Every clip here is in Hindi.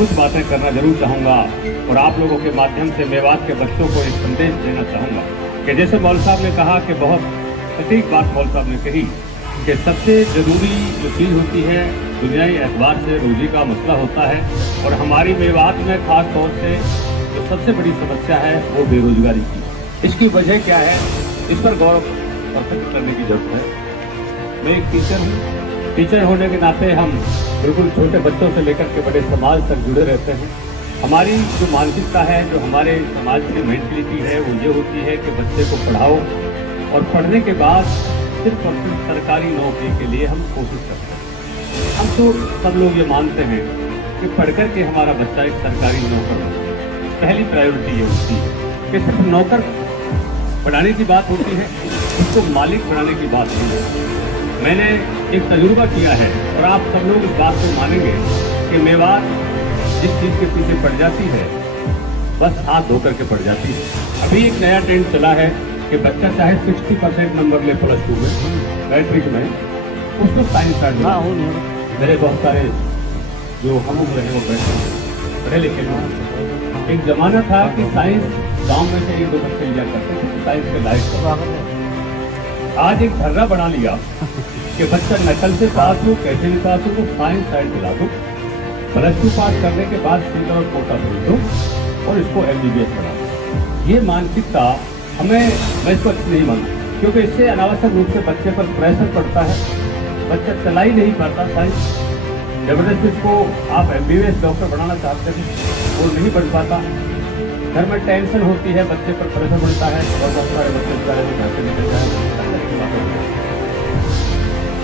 कुछ बातें करना जरूर चाहूँगा और आप लोगों के माध्यम से मेवात के बच्चों को एक संदेश देना चाहूँगा कि जैसे मौलवी साहब ने कहा कि बहुत सटीक बात मौलवी साहब ने कही कि सबसे ज़रूरी जो चीज़ होती है दुनियाई एतबार से रोजी का मसला होता है, और हमारी मेवात में ख़ास तौर से जो सबसे बड़ी समस्या है वो बेरोजगारी की। इसकी वजह क्या है, इस पर गौर करने की जरूरत है। मैं एक टीचर हूँ, टीचर होने के नाते हम बिल्कुल छोटे बच्चों से लेकर के बड़े समाज तक जुड़े रहते हैं। हमारी जो मानसिकता है, जो हमारे समाज की मेंटलिटी है, वो ये होती है कि बच्चे को पढ़ाओ और पढ़ने के बाद सिर्फ और सिर्फ सरकारी नौकरी के लिए हम कोशिश करते हैं। हम तो सब लोग ये मानते हैं कि पढ़ कर के हमारा बच्चा एक सरकारी नौकर हो, पहली प्रायोरिटी ये होती है कि सिर्फ नौकर बनाने की बात होती है, उसको मालिक बनाने की बात नहीं है। मैंने एक तजुर्बा किया है और आप सब लोग इस बात को मानेंगे कि मेवात जिस चीज़ के पीछे पड़ जाती है बस हाथ धो करके पड़ जाती है। अभी एक नया ट्रेंड चला है कि बच्चा चाहे 60% नंबर ले +2 में, मैट्रिक में, उसको साइंस स्टार्ट। मेरे बहुत सारे जो हम उम्र हैं वो बैठे पढ़े लिखे लोग। एक जमाना था कि साइंस गांव में से 1-2 बच्चे लिया करते थे, साइंस के लायक। आज एक धर्रा बना लिया कि बच्चा नकल से पास हो, कैसे भी पास हो, तो साइंस साइड दिला दो, +2 पास करने के बाद सीधा और कोटा भेज दो और इसको MBBS बना दो। ये मानसिकता मैं इसको अच्छी नहीं मानता, क्योंकि इससे अनावश्यक रूप से बच्चे पर प्रेशर पड़ता है, बच्चा चला ही नहीं पाता साइंस। जबरदस्ती इसको आप MBBS डॉक्टर बनाना चाहते हैं, वो नहीं बन पाता। घर में टेंशन होती है, बच्चे पर प्रेशर बनता है और बहुत सारे बच्चे बेचारे में घर से निकल जाए।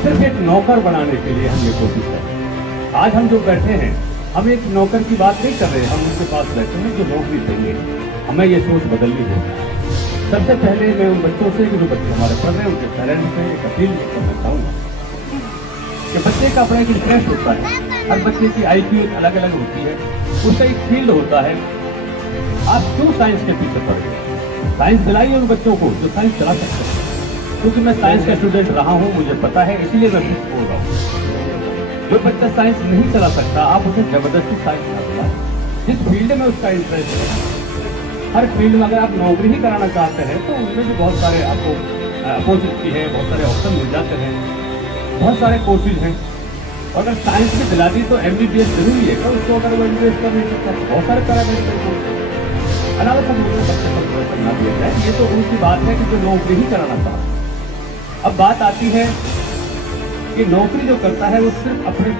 सिर्फ एक नौकर बनाने के लिए हम ये कोशिश करें। आज हम जो बैठे हैं, हम एक नौकर की बात नहीं कर रहे, हम उनके पास बैठे हैं जो नौकरी देंगे। हमें ये सोच बदलनी होगी। सबसे पहले मैं उन बच्चों से, जो बच्चे हमारे पढ़ रहे हैं, उनके पेरेंट्स से एक अपील करना चाहूँगा कि बच्चे का अपना एक इंटरेस्ट होता है, हर बच्चे की IQ एक अलग अलग होती है, उसका एक फील्ड होता है। आप क्यों साइंस के पीछे पड़ गए? साइंस दिलाइए उन बच्चों को जो साइंस चला सकते हैं। क्योंकि मैं साइंस का स्टूडेंट रहा हूँ, मुझे पता है, इसीलिए मैं कुछ बोल रहा हूँ। जो बच्चा साइंस नहीं चला सकता, आप उसे जबरदस्ती साइंस ना दिलाएं। जिस फील्ड में उसका इंटरेस्ट है, हर फील्ड में अगर आप नौकरी ही कराना चाहते हैं तो उनमें भी बहुत सारे आपको अपॉर्चुनिटी है, बहुत सारे ऑप्शन मिल जाते हैं, बहुत सारे कोर्सेज हैं। और अगर साइंस की दिला दी तो MBBS जरूरी है क्या? उसको अगर वो MBBS कर नहीं सकता, बहुत सारे पैरामेडिकल कोर्स अनावश्यक रूप से बच्चे पर प्रेशर ना दिया जाए। ये तो उनकी बात है कि जो नौकरी ही कराना चाहते हैं। अब बात आती है कि नौकरी जो करता है वो सिर्फ अपने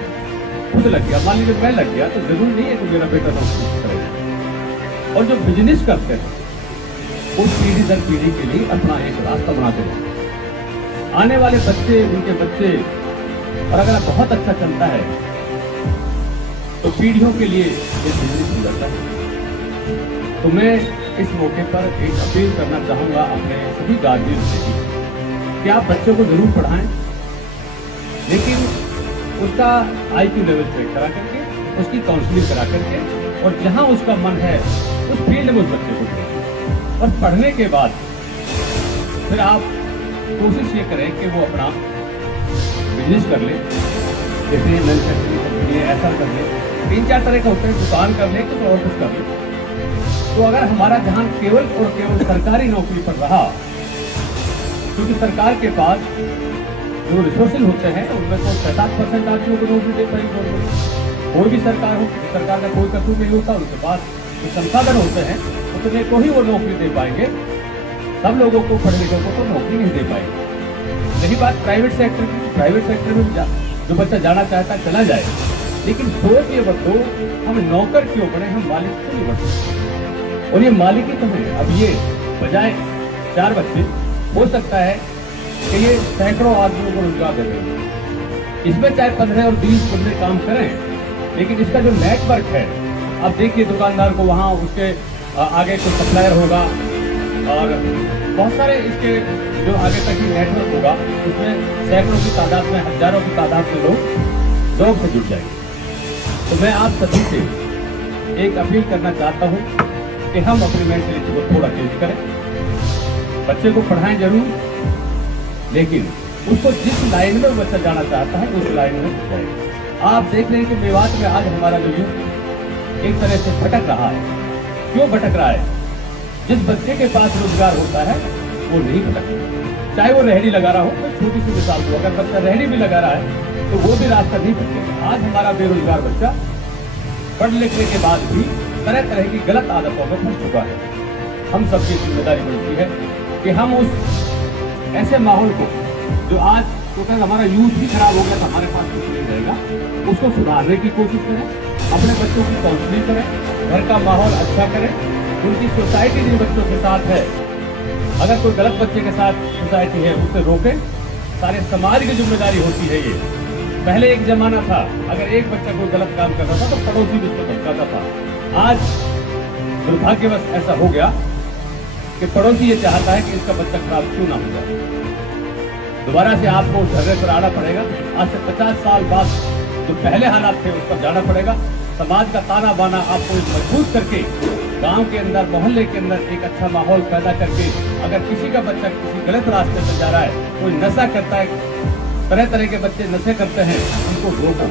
खुद लग गया। मान लीजिए मैं लग गया तो जरूरी नहीं है कि मेरा बेटा नौकरी करेगा। और जो बिजनेस करते हैं वो पीढ़ी दर पीढ़ी के लिए अपना एक रास्ता बनाते हैं। आने वाले बच्चे, उनके बच्चे, और अगर बहुत अच्छा चलता है तो पीढ़ियों के लिए एक बिजनेस हो जाता है। तो मैं इस मौके पर एक अपील करना चाहूँगा अपने सभी गार्जियन से कि आप बच्चों को जरूर पढ़ाएं, लेकिन उसका IQ लेवल चेक करा करके, उसकी काउंसलिंग करा करके, और जहां उसका मन है उस फील्ड में उस बच्चे को दें। और पढ़ने के बाद फिर आप कोशिश ये करें कि वो अपना बिजनेस कर ले, जैसे मैन्युफैक्चरिंग कंपनी है, ऐसा कर ले, 3-4 तरह का होता है, दुकान कर ले, कुछ और कुछ कर ले। तो अगर हमारा ध्यान केवल और केवल सरकारी नौकरी पर रहा, क्योंकि सरकार के पास जो रिसोर्सेज होते हैं उनमें तो 67% आदमियों को नौकरी दे पाएगी गवर्नमेंट। कोई भी सरकार हो, सरकार का कोई कसूर नहीं होता, उनके पास जो संसाधन होते हैं उतने को ही वो नौकरी दे पाएंगे। सब लोगों को, पढ़े लिखों को तो नौकरी नहीं दे पाएंगे। रही बात प्राइवेट सेक्टर की, प्राइवेट सेक्टर में जो बच्चा जाना चाहता है चला जाए, लेकिन सोच ये बच्चों, हम नौकर क्यों बने, हम मालिक क्यों नहीं बने? और ये मालिक ही तो है। अब ये बजाय 4 बच्चे, हो सकता है कि ये सैकड़ों आदमियों को रोजगार दे देंगे। इसमें चाहे 15 और 20 बंदे काम करें, लेकिन इसका जो नेटवर्क है, आप देखिए दुकानदार को वहाँ उसके आगे कोई सप्लायर होगा और बहुत सारे इसके जो आगे तक ही नेटवर्क होगा, उसमें सैकड़ों की तादाद में, हजारों की तादाद में लोग जॉब से जुड़ जाएंगे। तो मैं आप सभी से एक अपील करना चाहता हूँ कि हम अपनी मेंटलिटी को थोड़ा चेंज करें। बच्चे को पढ़ाएं जरूर, लेकिन उसको जिस लाइन में बच्चा जाना चाहता है उस लाइन में जाए। आप देख रहे हैं कि मेवात में आज हमारा जो यूथ एक तरह से भटक रहा है। क्यों भटक रहा है? जिस बच्चे के पास रोजगार होता है वो नहीं भटकता, चाहे वो रेहड़ी लगा रहा हो। तो छोटी सी मिसाल दो, अगर बच्चा रेहड़ी भी लगा रहा है तो वो भी रास्ता नहीं भटकेगा। आज हमारा बेरोजगार बच्चा पढ़ लिखने के बाद भी तरह तरह की गलत आदतों में फंस चुका है। हम सबकी जिम्मेदारी बनती है कि हम उस ऐसे माहौल को जो आज तो कल हमारा यूथ ही खराब हो गया तो हमारे पास कुछ नहीं रहेगा, उसको सुधारने की कोशिश करें, अपने बच्चों की काउंसलिंग करें, घर का माहौल अच्छा करें, उनकी सोसाइटी जिन बच्चों के साथ है, अगर कोई गलत बच्चे के साथ सोसाइटी है उसे रोकें। सारे समाज की जिम्मेदारी होती है ये। पहले एक जमाना था, अगर एक बच्चा कोई गलत काम करता था तो पड़ोसी भी उसको धमकाता था। आज दुर्भाग्यवश ऐसा हो गया कि पड़ोसी ये चाहता है कि इसका बच्चा खराब क्यों ना हो जाए। दोबारा से आपको उस धरने पर आना पड़ेगा। आज से 50 साल बाद जो पहले हालात थे उस पर जाना पड़ेगा। समाज का ताना बाना आपको मजबूत करके, गांव के अंदर, मोहल्ले के अंदर एक अच्छा माहौल पैदा करके, अगर किसी का बच्चा किसी गलत रास्ते पर जा रहा है, कोई नशा करता है, तरह तरह के बच्चे नशे करते हैं, उनको रोको।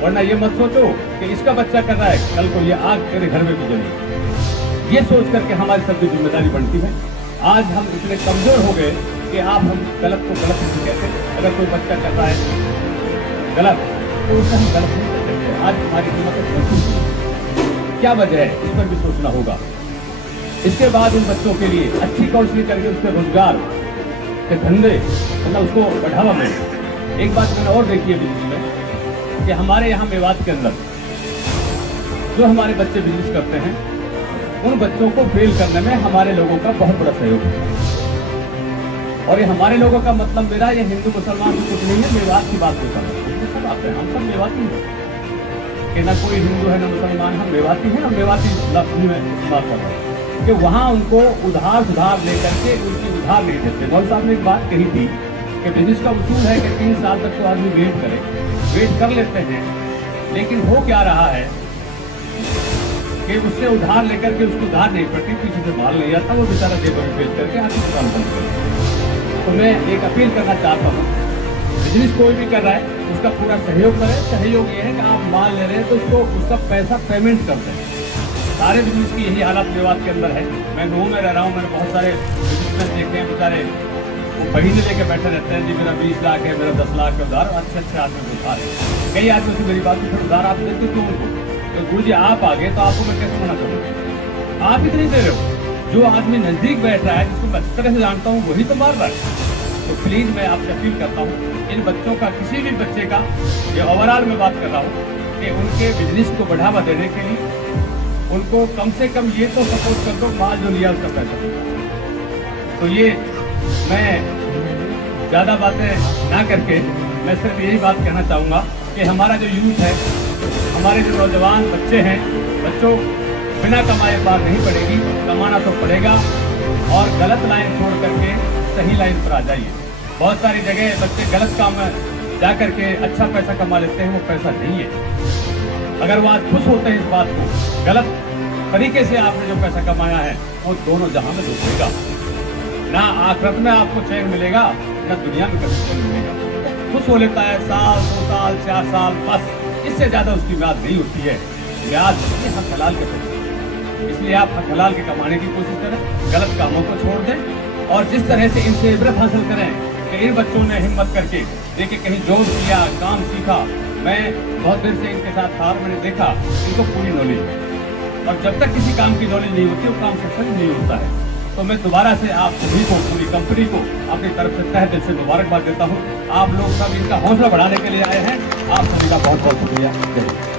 वरना ये मत सोचो कि इसका बच्चा कर रहा है, कल को ये आग तेरे घर में भी जलेगी। ये सोच करके हमारी सबकी जिम्मेदारी बनती है। आज हम इतने कमजोर हो गए कि आप हम गलत को गलत नहीं कहते। अगर कोई बच्चा कर रहा है गलत तो उसे हम गलत नहीं कर सकते। आज हमारी हिम्मत मजबूत है। क्या वजह है, इस पर भी सोचना होगा। इसके बाद उन बच्चों के लिए अच्छी काउंसलिंग करके उसके रोजगार के धंधे, मतलब उसको बढ़ावा मिले। एक बात मैंने और देखी है बिजनेस में कि हमारे यहाँ मेवात के अंदर जो हमारे बच्चे बिजनेस करते हैं, उन बच्चों को फेल करने में हमारे लोगों का बहुत बड़ा सहयोग है। और ये हमारे लोगों का मतलब मेरा ये हिंदू मुसलमान की कुछ नहीं है, मेवात की बात नहीं कर रहा हूँ। सब आते हैं, हम सब मेवाती हैं कि ना कोई हिंदू है ना मुसलमान, हम मेवाती हैं। हम मेवाती लफ्ज में इस्तेमाल कर रहे हैं कि वहाँ उनको उधार सुधार लेकर के उनकी उधार नहीं देते। मौलवी साहब ने एक बात कही थी कि बिजनेस का उसूल है कि 3 साल तक तो आदमी वेट करे, वेट कर लेते हैं, लेकिन हो क्या रहा है कि उससे उधार लेकर के उसको उधार नहीं पड़ती, पीछे से माल नहीं आता, वो बेचारा जेब में बेच करके आगे दुकान बंद करे। तो मैं एक अपील करना चाहता हूँ, बिजनेस कोई भी कर रहा है उसका पूरा सहयोग करें। सहयोग ये है कि आप माल ले रहे हैं तो उसको उसका पैसा पेमेंट कर दें। सारे बिजनेस की यही हालत मेवात के अंदर है। मैं नौ में रह रहा हूँ, मैंने बहुत सारे बिजनेसमैन देखे हैं, बेचारे वो महीने लेके बैठे रहते हैं, जी मेरा 20 लाख है, मेरा 10 लाख है उधार, अच्छे अच्छे आदमी उधार है। कई आदमी से मेरी बात फिर उधार आप देते क्यों उनको? तो गुरु जी आप आ गए तो आपको मैं कैसे मना करूँगा? आप ही तो नहीं दे रहे हो। जो आदमी नजदीक बैठ रहा है, जिसको मैं अच्छी तरह से जानता हूँ, वही तो मार रहा है। तो प्लीज मैं आपसे अपील करता हूँ, इन बच्चों का, किसी भी बच्चे का, ये ओवरऑल में बात कर रहा हूँ कि उनके बिजनेस को बढ़ावा देने के लिए उनको कम से कम ये तो सपोर्ट कर दो, माल जो लिया उसका पैसा। तो ये मैं ज़्यादा बातें ना करके मैं सिर्फ यही बात कहना चाहूँगा कि हमारा जो यूथ है, हमारे जो नौजवान बच्चे हैं, बच्चों बिना कमाए पार नहीं पड़ेगी, कमाना तो पड़ेगा। और गलत लाइन छोड़ करके सही लाइन पर आ जाइए। बहुत सारी जगह बच्चे गलत काम में जा करके अच्छा पैसा कमा लेते हैं, वो पैसा नहीं है। अगर वो आज खुश होते हैं इस बात को, गलत तरीके से आपने जो पैसा कमाया है वो दोनों जहां में डूबेगा। ना आखिरत में आपको चैन मिलेगा, ना दुनिया में कभी चैन मिलेगा। खुश हो लेता है साल, 2 साल, 4 साल, बस इससे ज्यादा उसकी म्याद नहीं होती है। म्याद होती है हक हलाल के पैसे। इसलिए आप हक हलाल के कमाने की कोशिश करें, गलत कामों को छोड़ दें और जिस तरह से इनसे इबरत हासिल करें कि इन बच्चों ने हिम्मत करके देखिए कहीं जॉब किया, काम सीखा। मैं बहुत देर से इनके साथ था और मैंने देखा इनको पूरी नॉलेज है, और जब तक किसी काम की नॉलेज नहीं होती वो काम सक्सेस नहीं होता है। तो मैं दोबारा से आप सभी को, पूरी कंपनी को अपनी तरफ से तहे दिल से मुबारकबाद देता हूँ। आप लोग सब इनका हौसला बढ़ाने के लिए आए हैं। आप सभी का बहुत बहुत शुक्रिया। जय हिंद।